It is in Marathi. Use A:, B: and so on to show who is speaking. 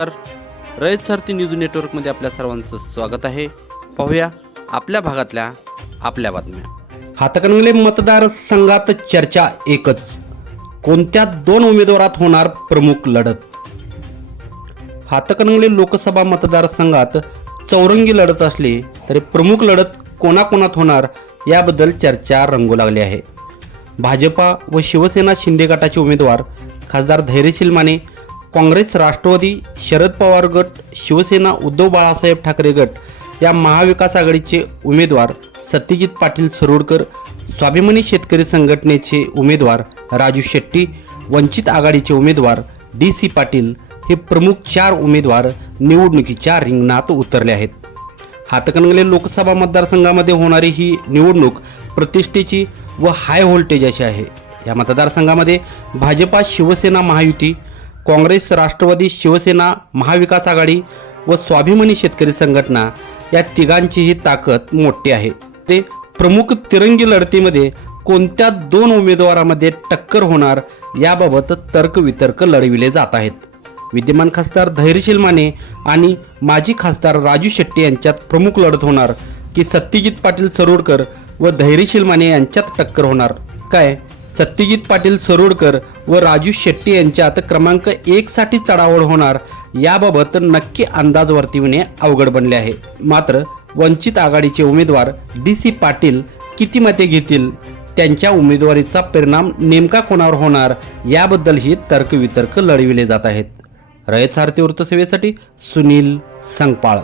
A: तर रयत सारथी न्यूज नेटवर्कमध्ये आपल्या सर्वांचं स्वागत आहे. पाहूया आपल्या भागातल्या आपल्या बातम्या. हातकणंगले मतदारसंघात चर्चा एकच. कोणत्या दोन उमेदवारात होणार प्रमुख लढत? हातकणंगले लोकसभा मतदारसंघात चौरंगी लढत असली तरी प्रमुख लढत कोणाकोणात होणार याबद्दल चर्चा रंगू लागली आहे. भाजपा व शिवसेना शिंदे गटाचे उमेदवार खासदार धैर्यशील माने काँग्रेस राष्ट्रवादी शरद पवार गट शिवसेना उद्धव बाळासाहेब ठाकरे गट या महाविकास आघाडीचे उमेदवार सत्यजित पाटील सरोडकर स्वाभिमानी शेतकरी संघटनेचे उमेदवार राजू शेट्टी वंचित आघाडीचे उमेदवार डी सी पाटील हे प्रमुख चार उमेदवार निवडणुकीच्या रिंगणात उतरले आहेत. हातकणंगले लोकसभा मतदारसंघामध्ये होणारी ही निवडणूक प्रतिष्ठेची व हाय व्होल्टेज अशी आहे. या मतदारसंघामध्ये भाजपा शिवसेना महायुती काँग्रेस राष्ट्रवादी शिवसेना महाविकास आघाडी व स्वाभिमानी शेतकरी संघटना या तिघांचीही ताकद मोठी आहे. ते प्रमुख तिरंगी लढतीमध्ये कोणत्या दोन उमेदवारामध्ये टक्कर होणार याबाबत तर्कवितर्क लढविले जात आहेत. विद्यमान खासदार धैर्यशील माने आणि माजी खासदार राजू शेट्टी यांच्यात प्रमुख लढत होणार की सत्यजित पाटील सरोडकर व धैर्यशील माने यांच्यात टक्कर होणार. काय सत्यजित पाटील सरोडकर व राजू शेट्टी यांच्यात क्रमांक एकसाठी चढाओढ होणार. याबाबत नक्की अंदाज वर्तविणे अवघड बनले आहे. मात्र वंचित आघाडीचे उमेदवार डी सी पाटील किती मते घेतील? त्यांच्या उमेदवारीचा परिणाम नेमका कोणावर होणार? याबद्दलही तर्कवितर्क लढविले जात आहेत. रयत सारथी वृत्तसेवेसाठी सुनील संगपाळ.